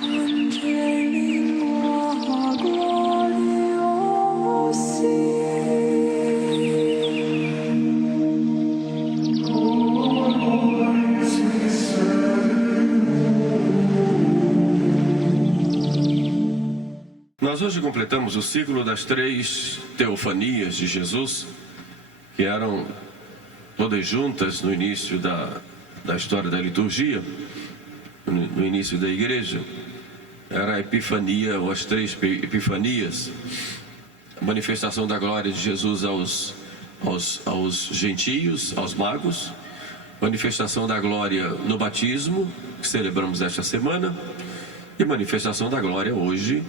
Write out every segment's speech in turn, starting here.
Nós hoje completamos o ciclo das 3 teofanias de Jesus, que eram todas juntas no início da história da liturgia, no início da igreja. Era a Epifania, ou as 3 Epifanias, a manifestação da glória de Jesus aos gentios, aos magos, manifestação da glória no batismo, que celebramos esta semana, e manifestação da glória hoje,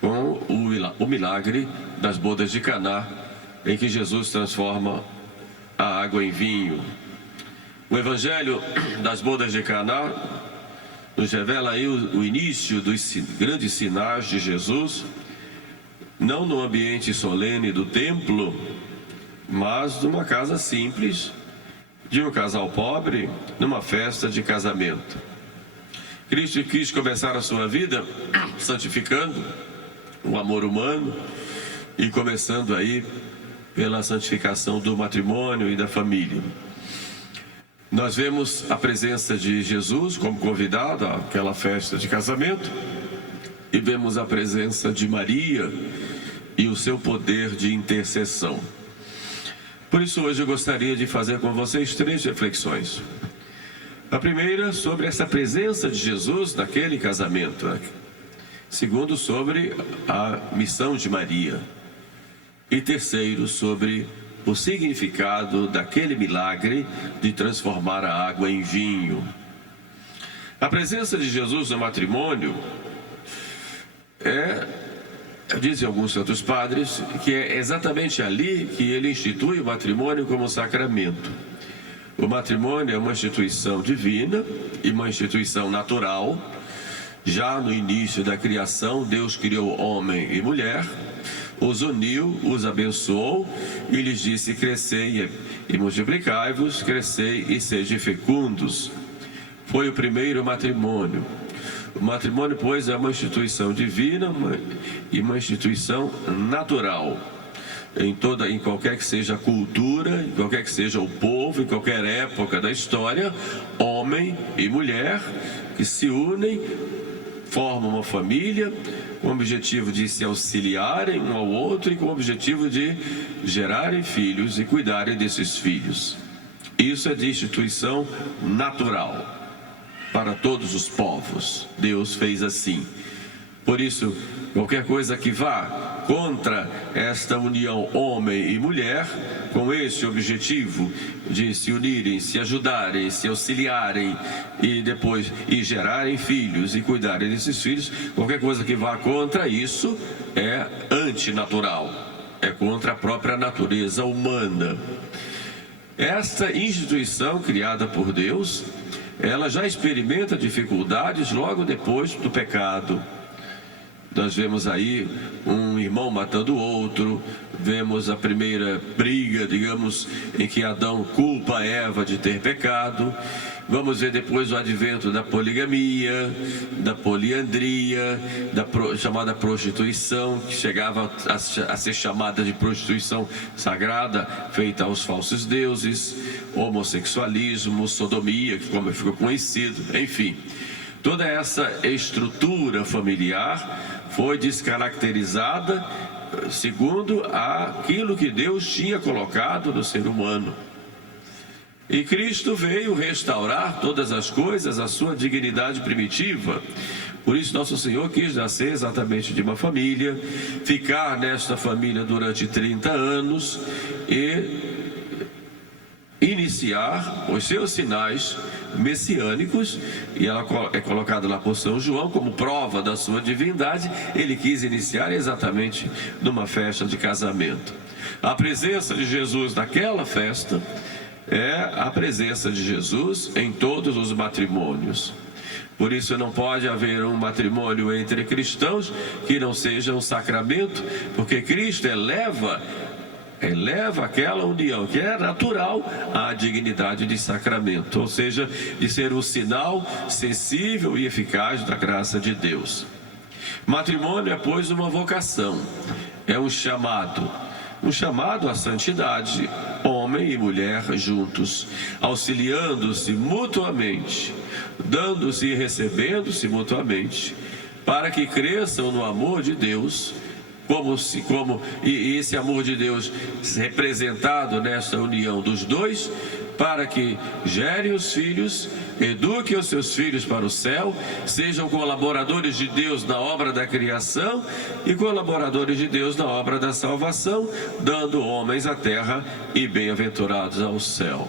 com o milagre das bodas de Caná, em que Jesus transforma a água em vinho. O Evangelho das bodas de Caná nos revela aí o início dos grandes sinais de Jesus, não no ambiente solene do templo, mas numa casa simples, de um casal pobre, numa festa de casamento. Cristo quis começar a sua vida santificando o amor humano e começando aí pela santificação do matrimônio e da família. Nós vemos a presença de Jesus como convidado àquela festa de casamento e vemos a presença de Maria e o seu poder de intercessão. Por isso hoje eu gostaria de fazer com vocês 3 reflexões. A primeira sobre essa presença de Jesus naquele casamento. Segundo, sobre a missão de Maria. E terceiro, sobre o significado daquele milagre de transformar a água em vinho. A presença de Jesus no matrimônio dizem alguns santos padres, que é exatamente ali que ele institui o matrimônio como sacramento. O matrimônio é uma instituição divina e uma instituição natural. Já no início da criação, Deus criou homem e mulher, os uniu, os abençoou e lhes disse: crescei e multiplicai-vos, crescei e sede fecundos. Foi o primeiro matrimônio. O matrimônio, pois, é uma instituição divina e uma instituição natural. Em qualquer que seja a cultura, em qualquer que seja o povo, em qualquer época da história, homem e mulher que se unem, formam uma família com o objetivo de se auxiliarem um ao outro e com o objetivo de gerarem filhos e cuidarem desses filhos. Isso é de instituição natural para todos os povos. Deus fez assim. Por isso, qualquer coisa que vá contra esta união homem e mulher, com esse objetivo de se unirem, se ajudarem, se auxiliarem e gerarem filhos e cuidarem desses filhos, qualquer coisa que vá contra isso é antinatural, é contra a própria natureza humana. Esta instituição criada por Deus, ela já experimenta dificuldades logo depois do pecado. Nós vemos aí um irmão matando o outro, vemos a primeira briga, digamos, em que Adão culpa Eva de ter pecado. Vamos ver depois o advento da poligamia, da poliandria, da chamada prostituição, que chegava a ser chamada de prostituição sagrada, feita aos falsos deuses, homossexualismo, sodomia, que como ficou conhecido, enfim. Toda essa estrutura familiar foi descaracterizada segundo aquilo que Deus tinha colocado no ser humano. E Cristo veio restaurar todas as coisas, a sua dignidade primitiva. Por isso nosso Senhor quis nascer exatamente de uma família, ficar nesta família durante 30 anos e iniciar os seus sinais messiânicos, e ela é colocada lá por São João como prova da sua divindade. Ele quis iniciar exatamente numa festa de casamento. A presença de Jesus naquela festa é a presença de Jesus em todos os matrimônios. Por isso não pode haver um matrimônio entre cristãos que não seja um sacramento, porque Cristo eleva eleva aquela união que é natural à dignidade de sacramento, ou seja, de ser um sinal sensível e eficaz da graça de Deus. Matrimônio é, pois, uma vocação, é um chamado à santidade, homem e mulher juntos, auxiliando-se mutuamente, dando-se e recebendo-se mutuamente, para que cresçam no amor de Deus, e esse amor de Deus representado nesta união dos dois, para que gerem os filhos, eduquem os seus filhos para o céu, sejam colaboradores de Deus na obra da criação e colaboradores de Deus na obra da salvação, dando homens à terra e bem-aventurados ao céu.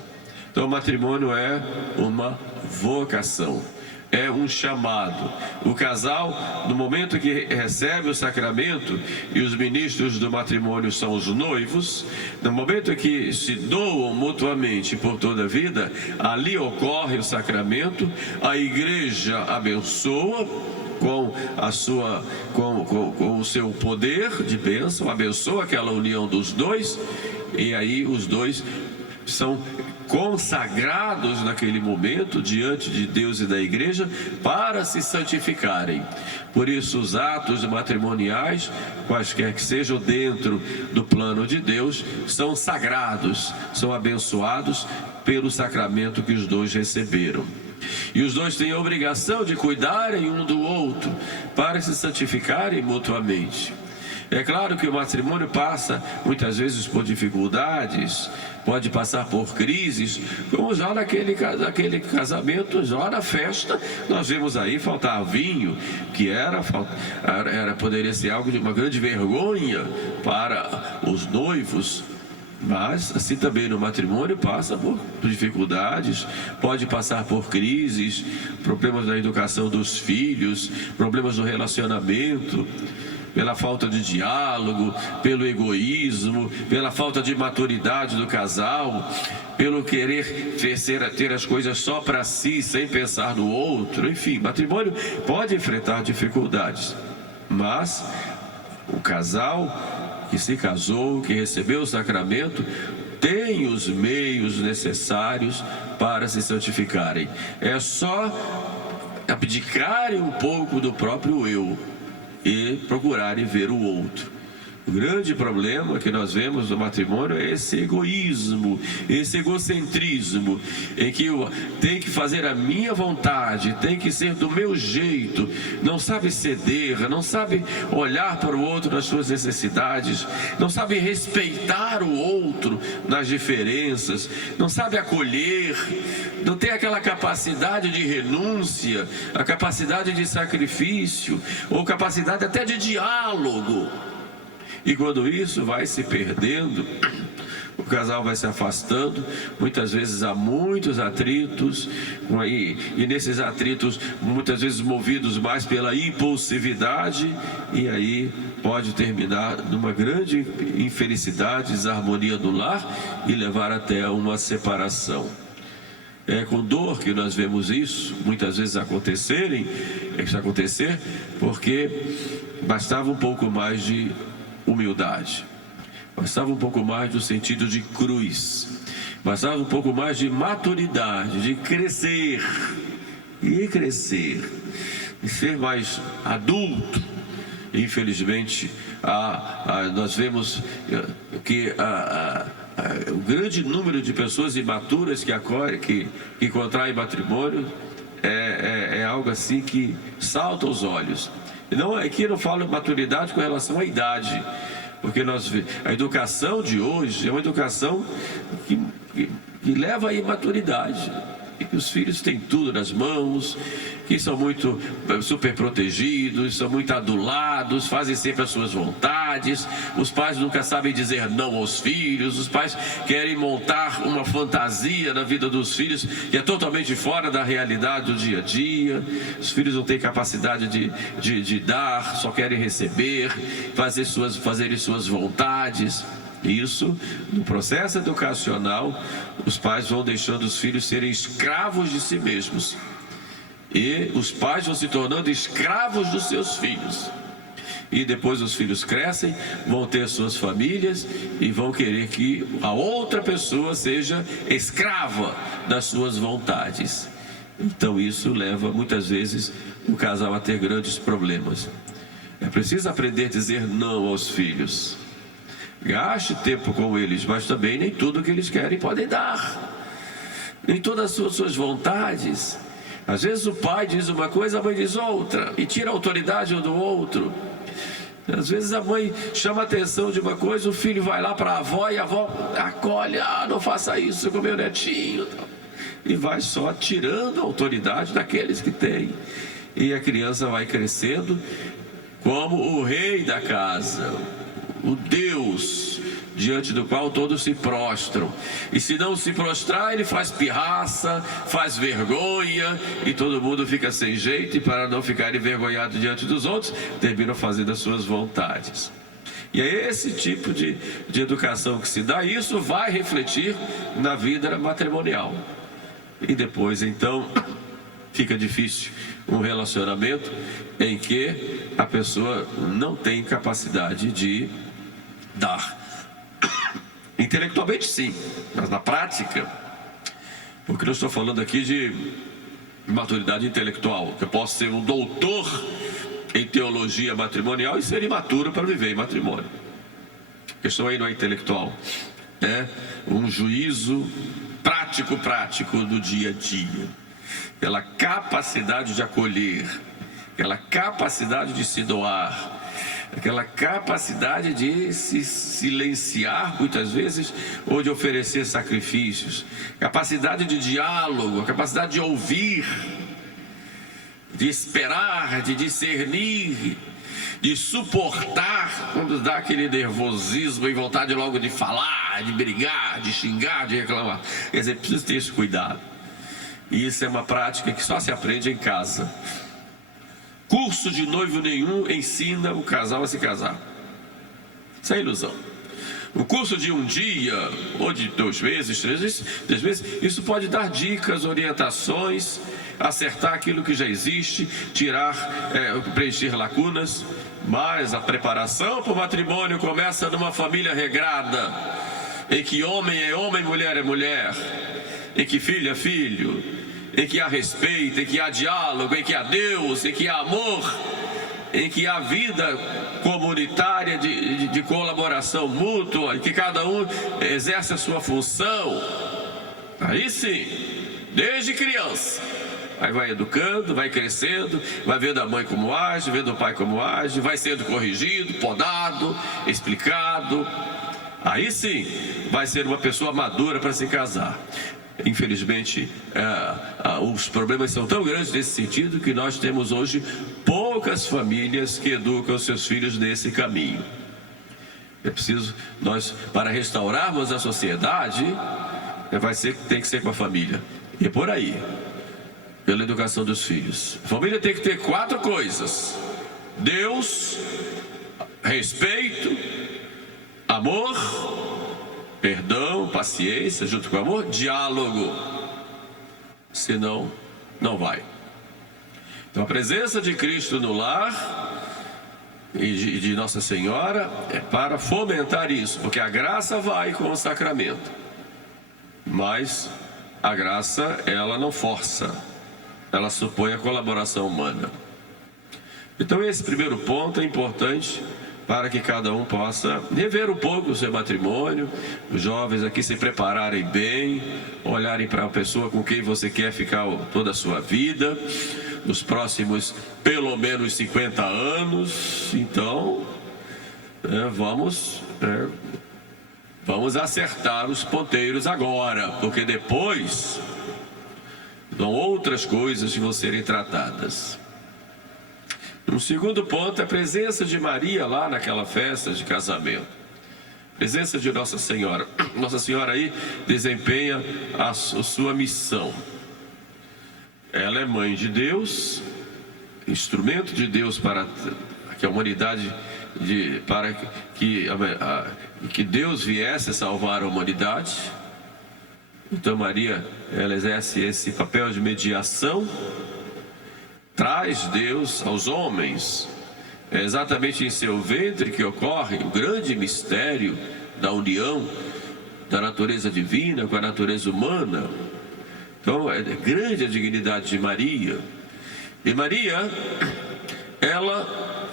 Então, o matrimônio é uma vocação, é um chamado. O casal, no momento que recebe o sacramento, e os ministros do matrimônio são os noivos, no momento que se doam mutuamente por toda a vida, ali ocorre o sacramento, a igreja abençoa com o seu poder de bênção, abençoa aquela união dos dois, e aí os dois são consagrados naquele momento diante de Deus e da igreja para se santificarem. Por isso, os atos matrimoniais, quaisquer que sejam dentro do plano de Deus, são sagrados, são abençoados pelo sacramento que os dois receberam. E os dois têm a obrigação de cuidarem um do outro para se santificarem mutuamente. É claro que o matrimônio passa muitas vezes por dificuldades, pode passar por crises, como já naquele casamento, já na festa, nós vemos aí faltar vinho, que poderia ser algo de uma grande vergonha para os noivos. Mas assim também no matrimônio passa por dificuldades, pode passar por crises, problemas na educação dos filhos, problemas no relacionamento, pela falta de diálogo, pelo egoísmo, pela falta de maturidade do casal, pelo querer ter as coisas só para si, sem pensar no outro. Enfim, matrimônio pode enfrentar dificuldades, mas o casal que se casou, que recebeu o sacramento, tem os meios necessários para se santificarem. É só abdicarem um pouco do próprio eu e procurarem ver o outro. O grande problema que nós vemos no matrimônio é esse egoísmo, esse egocentrismo, em que eu tenho que fazer a minha vontade, tem que ser do meu jeito, não sabe ceder, não sabe olhar para o outro nas suas necessidades, não sabe respeitar o outro nas diferenças, não sabe acolher, não tem aquela capacidade de renúncia, a capacidade de sacrifício, ou capacidade até de diálogo. E quando isso vai se perdendo, o casal vai se afastando, muitas vezes há muitos atritos, e nesses atritos, muitas vezes movidos mais pela impulsividade, e aí pode terminar numa grande infelicidade, desarmonia do lar e levar até uma separação. É com dor que nós vemos isso, muitas vezes acontecer, porque bastava um pouco mais de humildade, bastava um pouco mais do sentido de cruz, bastava um pouco mais de maturidade, de crescer, de ser mais adulto. Infelizmente, nós vemos que o grande número de pessoas imaturas que contraem matrimônio é algo assim que salta aos olhos. Não, aqui eu não falo maturidade com relação à idade, porque a educação de hoje é uma educação que leva à imaturidade, e que os filhos têm tudo nas mãos, que são muito super protegidos, são muito adulados, fazem sempre as suas vontades, os pais nunca sabem dizer não aos filhos, os pais querem montar uma fantasia na vida dos filhos que é totalmente fora da realidade do dia a dia. Os filhos não têm capacidade de dar, só querem receber, fazerem suas vontades. Isso, no processo educacional, os pais vão deixando os filhos serem escravos de si mesmos, e os pais vão se tornando escravos dos seus filhos. E depois os filhos crescem, vão ter suas famílias e vão querer que a outra pessoa seja escrava das suas vontades. Então isso leva muitas vezes o casal a ter grandes problemas. É preciso aprender a dizer não aos filhos. Gaste tempo com eles, mas também nem tudo que eles querem podem dar. Nem todas as suas vontades. Às vezes o pai diz uma coisa, a mãe diz outra, e tira a autoridade um do outro. Às vezes a mãe chama a atenção de uma coisa, o filho vai lá para a avó e a avó acolhe, não faça isso com meu netinho. E vai só tirando a autoridade daqueles que têm. E a criança vai crescendo como o rei da casa, o Deus diante do qual todos se prostram. E se não se prostrar, ele faz pirraça, faz vergonha, e todo mundo fica sem jeito, e para não ficar envergonhado diante dos outros, terminam fazendo as suas vontades. E é esse tipo de educação que se dá, e isso vai refletir na vida matrimonial. E depois, então, fica difícil um relacionamento em que a pessoa não tem capacidade de dar. Intelectualmente sim, mas na prática, porque eu estou falando aqui de maturidade intelectual, que eu posso ser um doutor em teologia matrimonial e ser imaturo para viver em matrimônio. A questão aí não é intelectual, é um juízo prático do dia a dia, aquela capacidade de acolher, aquela capacidade de se doar, aquela capacidade de se silenciar muitas vezes, ou de oferecer sacrifícios, capacidade de diálogo, capacidade de ouvir, de esperar, de discernir, de suportar quando dá aquele nervosismo e vontade logo de falar, de brigar, de xingar, de reclamar. Quer dizer, precisa ter esse cuidado. E isso é uma prática que só se aprende em casa. Curso de noivo nenhum ensina o casal a se casar. Isso é ilusão. O curso de um dia, ou de 2 meses, 3 meses, isso pode dar dicas, orientações, acertar aquilo que já existe, preencher lacunas. Mas a preparação para o matrimônio começa numa família regrada, em que homem é homem, mulher é mulher, em que filho é filho, em que há respeito, em que há diálogo, em que há Deus, em que há amor, em que há vida comunitária de colaboração mútua, em que cada um exerce a sua função. Aí sim, desde criança. Aí vai educando, vai crescendo, vai vendo a mãe como age, vendo o pai como age, vai sendo corrigido, podado, explicado. Aí sim, vai ser uma pessoa madura para se casar. Infelizmente, os problemas são tão grandes nesse sentido que nós temos hoje poucas famílias que educam seus filhos nesse caminho. É preciso, para restaurarmos a sociedade, tem que ser com a família. E por aí, pela educação dos filhos. A família tem que ter 4 coisas: Deus, respeito, amor, perdão, paciência, junto com amor, diálogo. Senão, não vai. Então, a presença de Cristo no lar e de Nossa Senhora é para fomentar isso, porque a graça vai com o sacramento, mas a graça, ela não força, ela supõe a colaboração humana. Então, esse primeiro ponto é importante para que cada um possa rever um pouco o seu matrimônio, os jovens aqui se prepararem bem, olharem para a pessoa com quem você quer ficar toda a sua vida, nos próximos pelo menos 50 anos. Então, vamos acertar os ponteiros agora, porque depois vão outras coisas que vão serem tratadas. Um segundo ponto é a presença de Maria lá naquela festa de casamento. Presença de Nossa Senhora. Nossa Senhora aí desempenha a sua missão. Ela é mãe de Deus, instrumento de Deus para que a humanidade, para que Deus viesse salvar a humanidade. Então Maria, ela exerce esse papel de mediação, traz Deus aos homens, É exatamente em seu ventre que ocorre o grande mistério da união da natureza divina com a natureza humana. Então é grande a dignidade de Maria. E Maria, ela,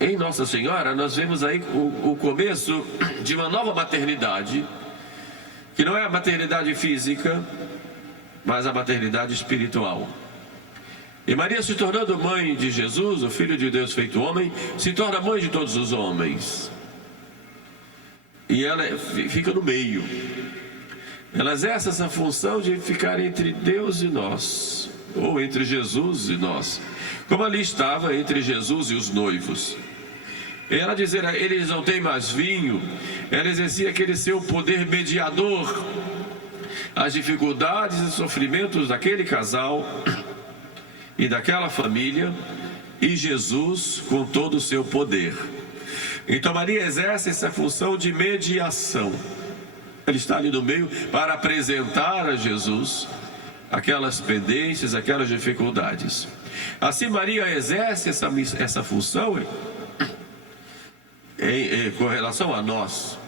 em Nossa Senhora, nós vemos aí o começo de uma nova maternidade, que não é a maternidade física, mas a maternidade espiritual. E Maria, se tornando mãe de Jesus, o Filho de Deus feito homem, se torna mãe de todos os homens. E ela fica no meio. Ela exerce essa função de ficar entre Deus e nós, ou entre Jesus e nós, como ali estava entre Jesus e os noivos. E ela dizer, eles não têm mais vinho, ela exercia aquele seu poder mediador, as dificuldades e sofrimentos daquele casal e daquela família, e Jesus com todo o seu poder. Então Maria exerce essa função de mediação. Ela está ali no meio para apresentar a Jesus aquelas pendências, aquelas dificuldades. Assim Maria exerce essa função com relação a nós.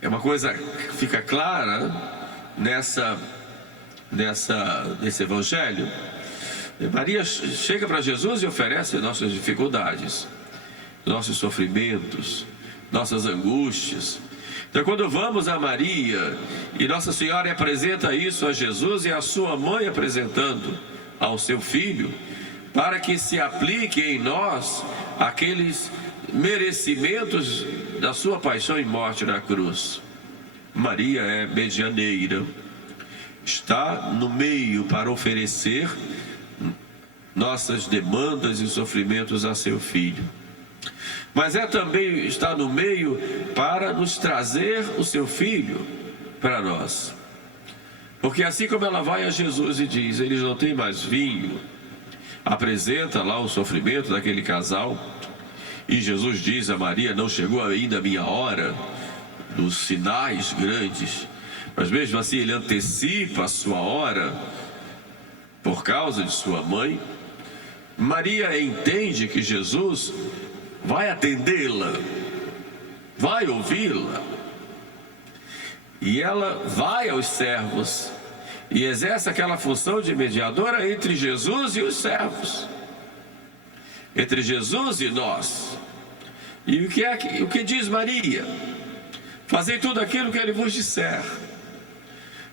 É uma coisa que fica clara nesse evangelho. Maria chega para Jesus e oferece nossas dificuldades, nossos sofrimentos, nossas angústias. Então, quando vamos a Maria e Nossa Senhora apresenta isso a Jesus e a sua mãe apresentando ao seu filho, para que se aplique em nós aqueles merecimentos da sua paixão e morte na cruz. Maria é medianeira, está no meio para oferecer nossas demandas e sofrimentos a seu filho. Mas também está no meio para nos trazer o seu filho para nós. Porque assim como ela vai a Jesus e diz, eles não têm mais vinho, apresenta lá o sofrimento daquele casal, e Jesus diz a Maria, não chegou ainda a minha hora, dos sinais grandes, mas mesmo assim ele antecipa a sua hora, por causa de sua mãe. Maria entende que Jesus vai atendê-la, vai ouvi-la, e ela vai aos servos e exerce aquela função de mediadora entre Jesus e os servos, entre Jesus e nós. E o que diz Maria? Fazei tudo aquilo que ele vos disser.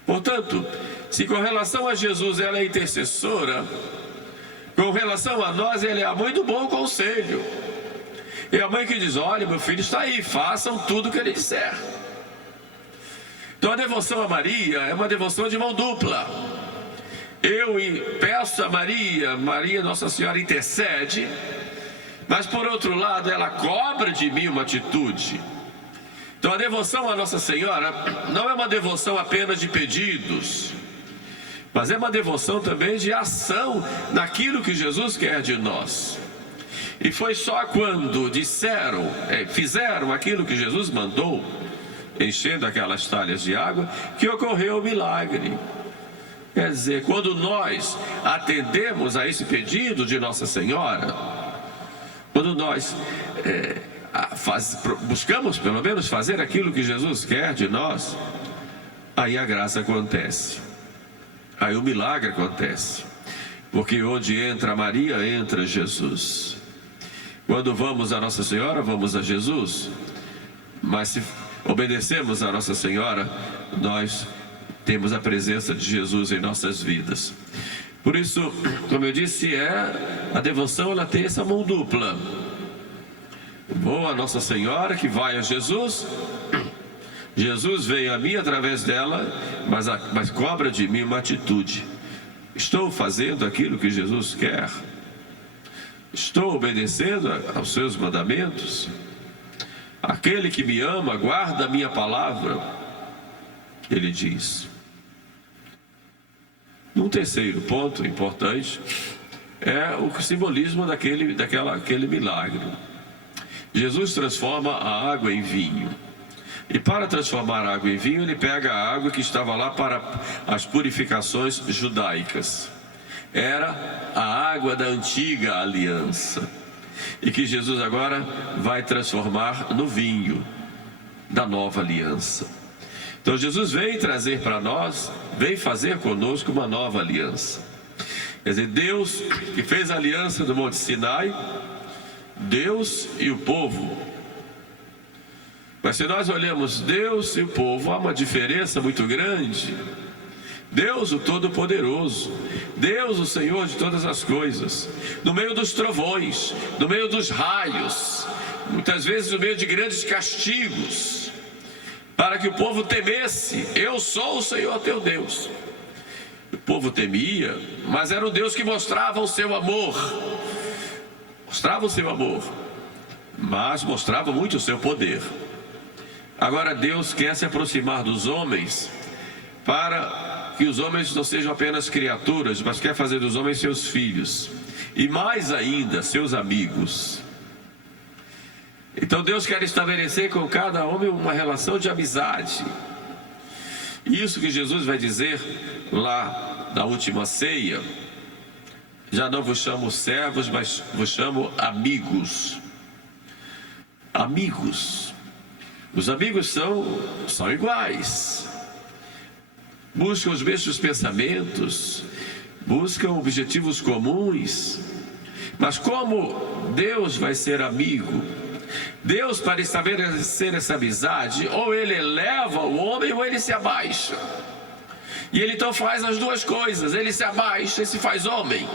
Portanto, se com relação a Jesus ela é intercessora, com relação a nós ela é a mãe do bom conselho. É a mãe que diz, olha, meu filho está aí, façam tudo o que ele disser. Então a devoção a Maria é uma devoção de mão dupla. Eu peço a Maria, Nossa Senhora intercede, mas por outro lado ela cobra de mim uma atitude. Então a devoção a Nossa Senhora não é uma devoção apenas de pedidos, mas é uma devoção também de ação naquilo que Jesus quer de nós. E foi só quando fizeram aquilo que Jesus mandou, enchendo aquelas talhas de água, que ocorreu o milagre. Quer dizer, quando nós atendemos a esse pedido de Nossa Senhora, quando nós buscamos pelo menos fazer aquilo que Jesus quer de nós, aí a graça acontece, aí o milagre acontece, porque onde entra Maria, entra Jesus. Quando vamos a Nossa Senhora, vamos a Jesus, mas se obedecemos a Nossa Senhora, nós temos a presença de Jesus em nossas vidas. Por isso, como eu disse, a devoção ela tem essa mão dupla. Vou a Nossa Senhora que vai a Jesus, Jesus vem a mim através dela, mas cobra de mim uma atitude. Estou fazendo aquilo que Jesus quer? Estou obedecendo aos seus mandamentos? Aquele que me ama guarda a minha palavra, ele diz. Um terceiro ponto importante é o simbolismo daquele milagre. Jesus transforma a água em vinho. E para transformar a água em vinho, ele pega a água que estava lá para as purificações judaicas. era a água da antiga aliança, e que Jesus agora vai transformar no vinho da nova aliança. Então Jesus vem trazer para nós, vem fazer conosco uma nova aliança. Quer dizer, Deus que fez a aliança do Monte Sinai, Deus e o povo. Mas se nós olhamos Deus e o povo, há uma diferença muito grande. Deus, o Todo-Poderoso, Deus, o Senhor de todas as coisas, no meio dos trovões, no meio dos raios, muitas vezes no meio de grandes castigos, para que o povo temesse: eu sou o Senhor teu Deus. O povo temia, mas era um Deus que mostrava o seu amor, mas mostrava muito o seu poder. Agora Deus quer se aproximar dos homens, para que os homens não sejam apenas criaturas, mas quer fazer dos homens seus filhos, e mais ainda, seus amigos. Então Deus quer estabelecer com cada homem uma relação de amizade. Isso que Jesus vai dizer lá na última ceia: já não vos chamo servos, mas vos chamo amigos. Amigos. Os amigos são iguais, buscam os mesmos pensamentos, buscam objetivos comuns. Mas como Deus vai ser amigo, Deus, para estabelecer essa amizade, ou Ele eleva o homem ou Ele se abaixa. E Ele então faz as duas coisas: Ele se abaixa e se faz homem,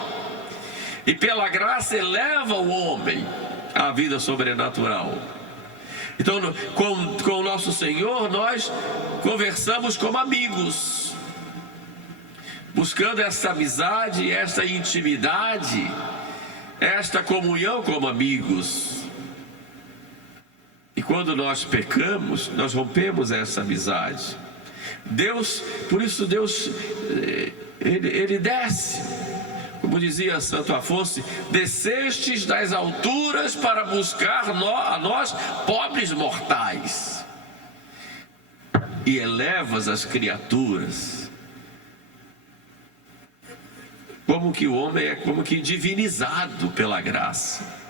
e pela graça eleva o homem à vida sobrenatural. Então, com o nosso Senhor, nós conversamos como amigos, buscando essa amizade, essa intimidade, esta comunhão como amigos. E quando nós pecamos, nós rompemos essa amizade. Deus, por isso Deus, ele desce. Como dizia Santo Afonso: descestes das alturas para buscar a nós, pobres mortais, e elevas as criaturas. Como que o homem é como que divinizado pela graça.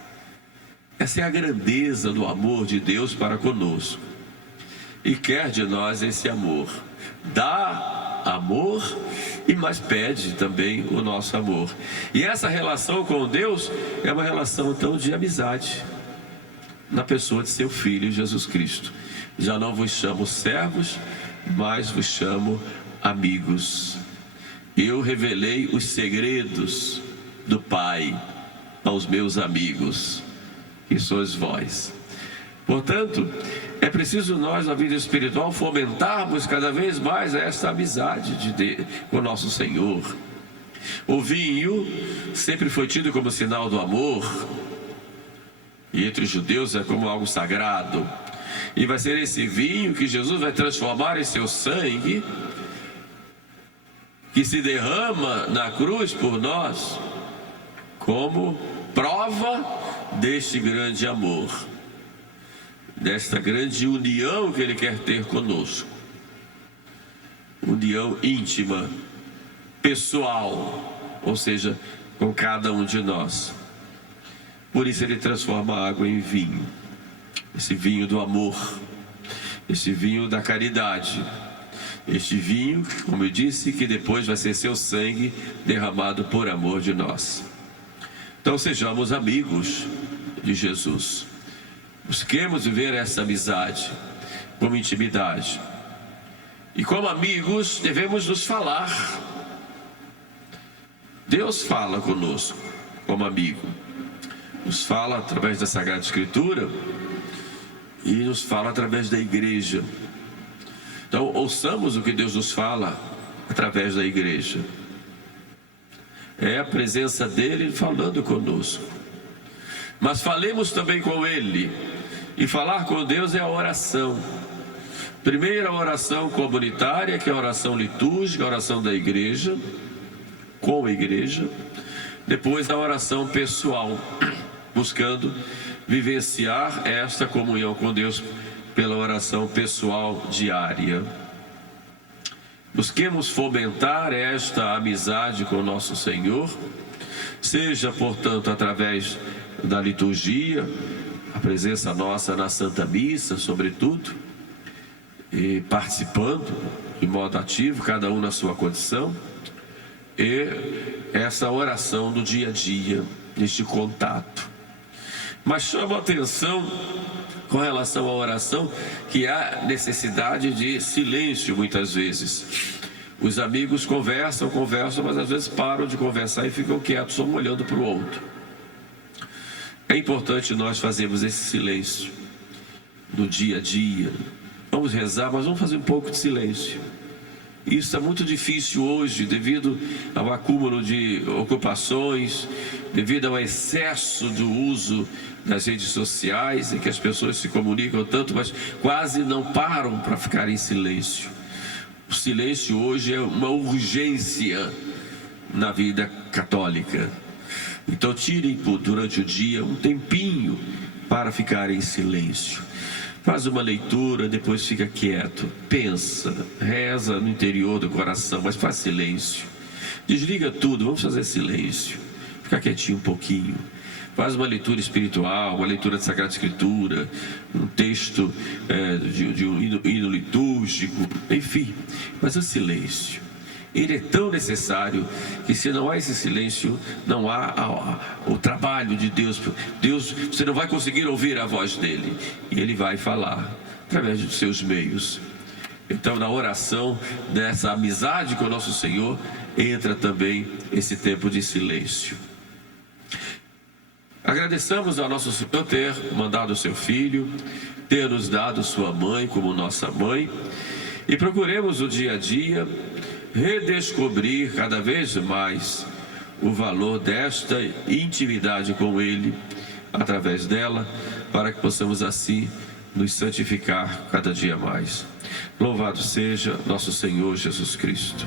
Essa é a grandeza do amor de Deus para conosco, e quer de nós esse amor. Dá amor, e mais pede também o nosso amor. E essa relação com Deus é uma relação então de amizade, na pessoa de seu Filho Jesus Cristo. Já não vos chamo servos, mas vos chamo amigos. Eu revelei os segredos do Pai aos meus amigos, que sois vós. Portanto, é preciso nós, na vida espiritual, fomentarmos cada vez mais essa amizade com o nosso Senhor. O vinho sempre foi tido como sinal do amor, e entre os judeus é como algo sagrado. E vai ser esse vinho que Jesus vai transformar em seu sangue, que se derrama na cruz por nós, como prova deste grande amor, desta grande união que Ele quer ter conosco. União íntima, pessoal, ou seja, com cada um de nós. Por isso Ele transforma a água em vinho, esse vinho do amor, esse vinho da caridade, este vinho, como eu disse, que depois vai ser seu sangue derramado por amor de nós. Então sejamos amigos de Jesus. Busquemos viver essa amizade como intimidade. E como amigos devemos nos falar. Deus fala conosco como amigo. Nos fala através da Sagrada Escritura e nos fala através da igreja. Então ouçamos o que Deus nos fala através da igreja. É a presença dele falando conosco. Mas falemos também com Ele. E falar com Deus é a oração. Primeiro a oração comunitária, que é a oração litúrgica, a oração da igreja, com a igreja. Depois a oração pessoal, buscando vivenciar esta comunhão com Deus pela oração pessoal diária. Busquemos fomentar esta amizade com o nosso Senhor, seja, portanto, através da liturgia, a presença nossa na Santa Missa, sobretudo, e participando de modo ativo, cada um na sua condição, e essa oração do dia a dia, neste contato. Mas chama a atenção com relação à oração que há necessidade de silêncio muitas vezes. Os amigos conversam, mas às vezes param de conversar e ficam quietos, só um olhando para o outro. É importante nós fazermos esse silêncio no dia a dia. Vamos rezar, mas vamos fazer um pouco de silêncio. Isso é muito difícil hoje, devido ao acúmulo de ocupações, devido ao excesso do uso das redes sociais, em que as pessoas se comunicam tanto, mas quase não param para ficar em silêncio. O silêncio hoje é uma urgência na vida católica. Então tirem durante o dia um tempinho para ficar em silêncio. Faz uma leitura, depois fica quieto, pensa, reza no interior do coração, mas faz silêncio. Desliga tudo, vamos fazer silêncio, ficar quietinho um pouquinho. Faz uma leitura espiritual, uma leitura de Sagrada Escritura, um texto de um hino litúrgico, enfim, mas o silêncio. Ele é tão necessário que, se não há esse silêncio, não há o trabalho de Deus. Deus, você não vai conseguir ouvir a voz dele, e ele vai falar através dos seus meios. Então, na oração dessa amizade com o nosso Senhor, entra também esse tempo de silêncio. Agradeçamos ao nosso Senhor ter mandado o seu Filho, ter nos dado sua mãe como nossa mãe, e procuremos o dia a dia redescobrir cada vez mais o valor desta intimidade com Ele, através dela, para que possamos assim nos santificar cada dia mais. Louvado seja nosso Senhor Jesus Cristo.